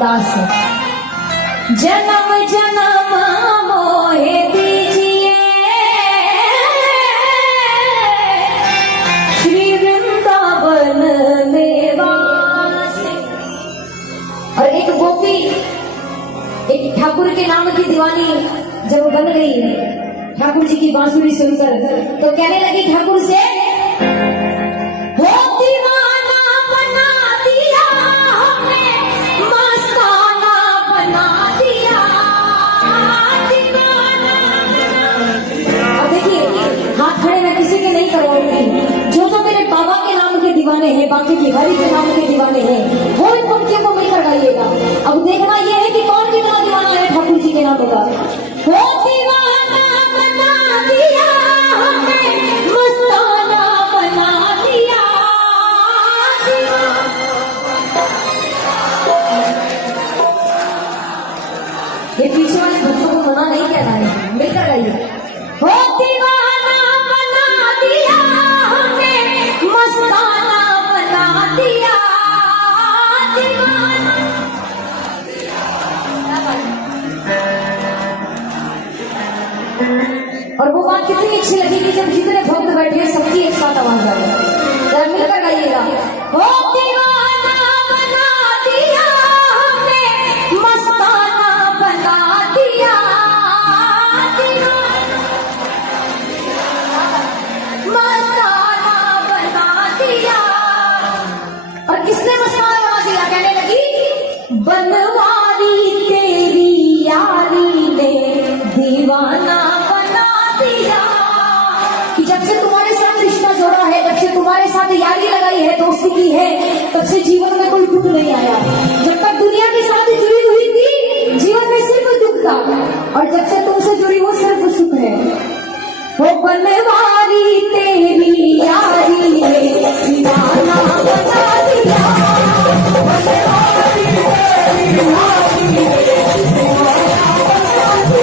दास है। जन्म जन्म मोहे दीजिए श्री वृंदावन में वास। और एक गोपी एक ठाकुर के नाम की दीवानी जब बन गई ठाकुर जी की बांसुरी सुनकर, तो कहने लगी ठाकुर से, हो दीवाना बना दिया हमें, मस्ताना बना दिया दीवाना। अब देखिए हाथ खड़े मैं किसी के नहीं करवाऊंगी, जो जो मेरे बाबा के नाम के दीवाने हैं, बाकी बिहारी के नाम के दीवाने हैं, वो इन पंक्तियों को मिलकर गाइएगा। अब देखना ये है कि कौन कितना दीवाना है ठाकुर जी के नाम का। हो दीवाना बना दिया हमें, मस्ताना बना दिया ये पीछे वाले बच्चों को मना नहीं कहना है, मिलकर गाइए। हो दीवाना बना दिया हमें, मस्ताना बना दिया दीवाना। और वो बात कितनी अच्छी लगी कि जब जितने भक्त बैठे हैं सबकी एक साथ आवाज आ गई। जरा मिलकर गाइएगा। हो दीवाना बना दिया हमें, मस्ताना बना दिया मस्ताना बना दिया। और किसने मस्ताना बना दिया? कहने लगी, बनवारी तेरी यारी ने दीवाना कि जब से तुम्हारे साथ रिश्ता जोड़ा है, जब से तुम्हारे साथ यारी लगाई है, दोस्ती की है, तब से जीवन में कोई दुख नहीं आया। जब तक दुनिया के साथ जुड़ी हुई थी जीवन में सिर्फ दुख था, और जब से तुमसे जुड़ी वो सिर्फ सुख है। वो बनवारी तेरी यारी ने दीवाना बना दिया, बनवारी तेरी यारी ने दीवाना बना दिया।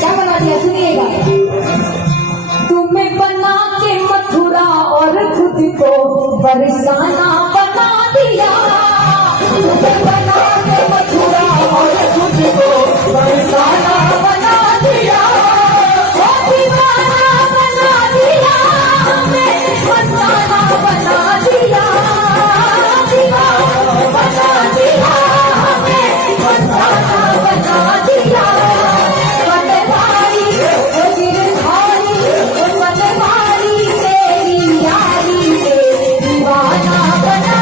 क्या बना दिया सुनिएगा, तुम्हें बना के मथुरा और खुद को बरसाना बना दिया। तुम्हें बना के मथुरा और खुद को बरसाना बना दिया। दीवाना बना दिया हमें, मस्ताना बना दिया दीवाना बना दिया हमें, मस्ताना बना दिया। दीवाना बना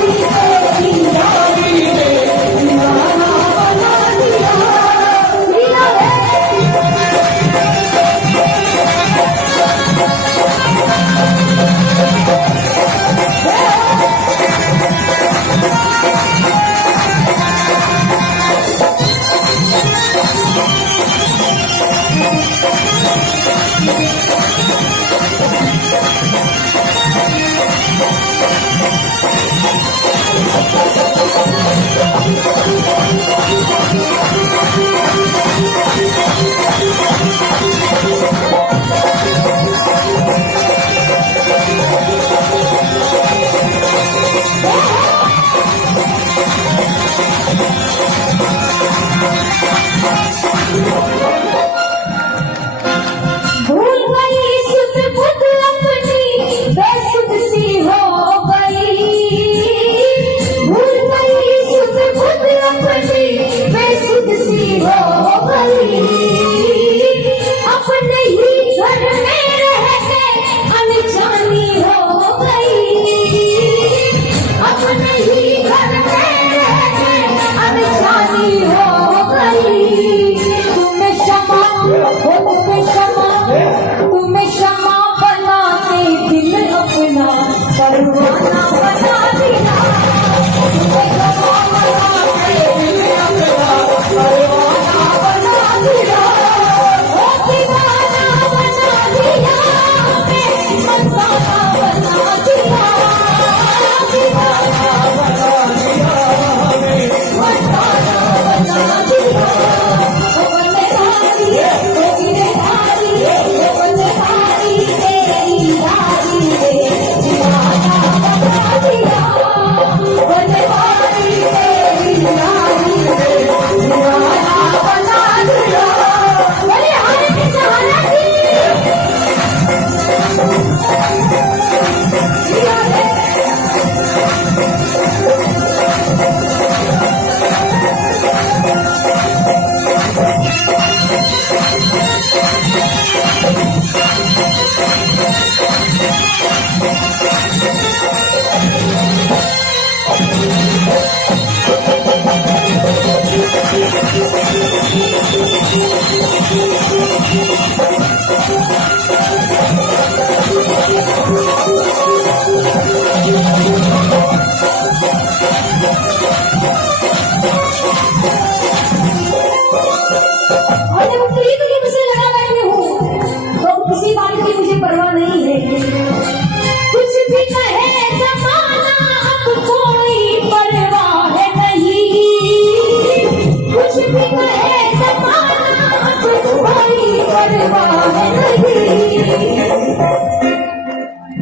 दिया,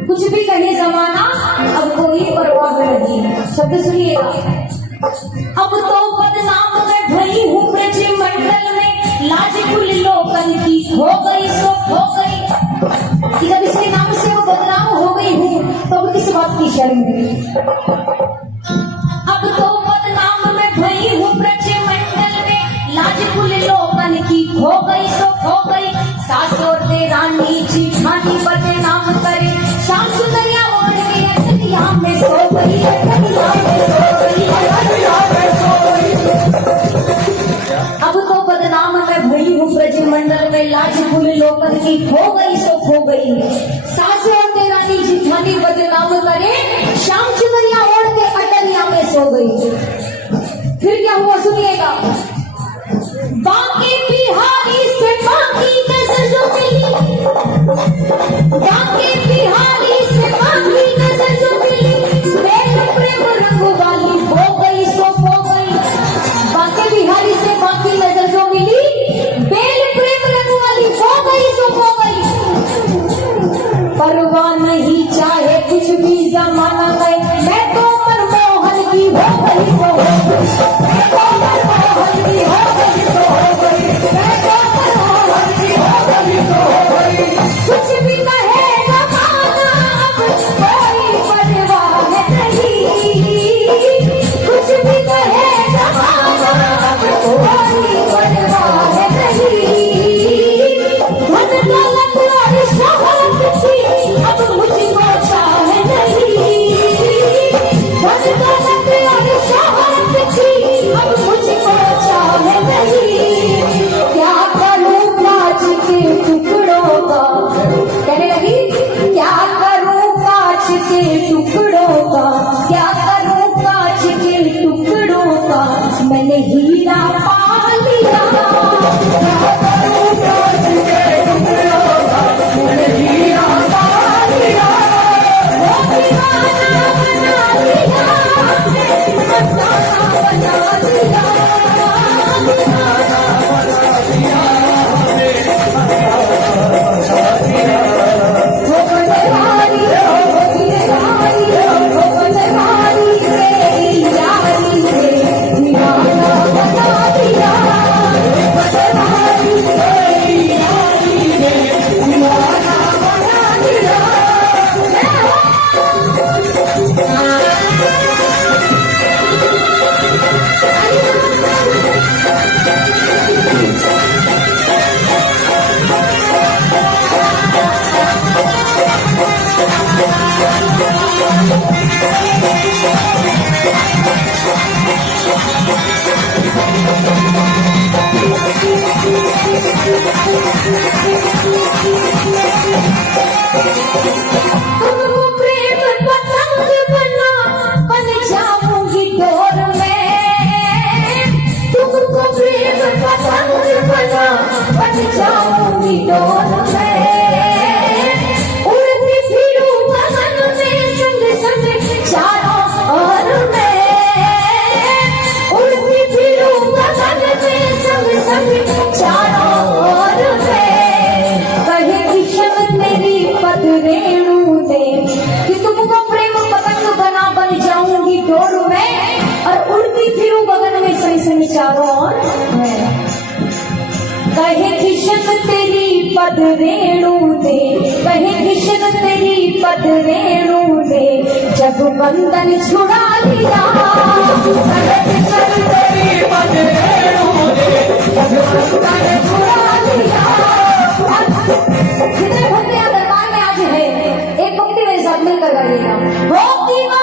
कुछ भी कहे जमाना अब कोई परवाह नहीं। शब्द सुनिएगा, अब तो बदनाम मैं भई हूँ ब्रज मंडल में, लाज कुल लोकन की हो गई सो हो गई। कि जब इसके नाम से वो बदनाम हो गई हूँ तो अब किस बात की शर्म है। अब तो बदनाम मैं भई हूँ ब्रज मंडल में, लाज कुल लोकन की हो गई सो हो गई। सास और रानी जिठानी बदनाम करे, शाम सुंदरिया ओढ़ के अटलिया में सो गई, अटलिया में सो गई, अटलिया में सो गई। अब तो बदनाम मैं भई हूँ ब्रज मंडल में, लाज कुल लोकन की हो गई सो हो गई। सास और रानी जिठानी बदनाम करे, शाम सुंदरिया ओढ़ के अटलिया में सो गई। फिर क्या हुआ सुनिएगा, बाकी बिहारी से बाकी नजर जो मिली, बाकी बिहारी से बाकी नजर जो मिली, मेरे प्रेम रंग वाली हो गई सो हो गई। बाकी बिहारी से बाकी नजर जो मिली, बेल प्रेम रंग वाली हो गई सो हो गई। परवाह नहीं चाहे कुछ भी जमाना में, मैं तो मनमोहन की हो गई सो हो गई, मैं तो मनमोहन की हो गई सो हो गई, मैं तो मनमोहन की हो गई सो हो गई। कुछ भी कहे जमाना अब कोई परवाह नहीं, कुछ भी कहे जमाना अब कोई परवाह नहीं। धन दौलत और शोहरत की अब मुझको चाह नहीं, धन दौलत और शोहरत की अब मुझको चाह नहीं। क्या करूं कांच के टुकड़ों का, कहने लगी क्या करूं कांच के टुकड़ों का, क्या करूं कांच के टुकड़ों का, मैंने हीरा पा लिया। क्या करूं कांच के टुकड़ों का, मैंने हीरा पा लिया। वो दीवाना बना दिया, मस्ताना बना दिया, वो बनवारी, वो गिरवारी, वो बनवारी तेरी यारी से दीवाना बना दिया। बनवारी तेरी यारी से दीवाना बना दिया। तुम प्रेम पतंग बन रेणु ने जब बंधन छुड़ा लिया, जितने भक्त यहाँ दरबार में आज है, एक पंक्ति मेरे साथ मिलकर गाइएगा। हो दीवाना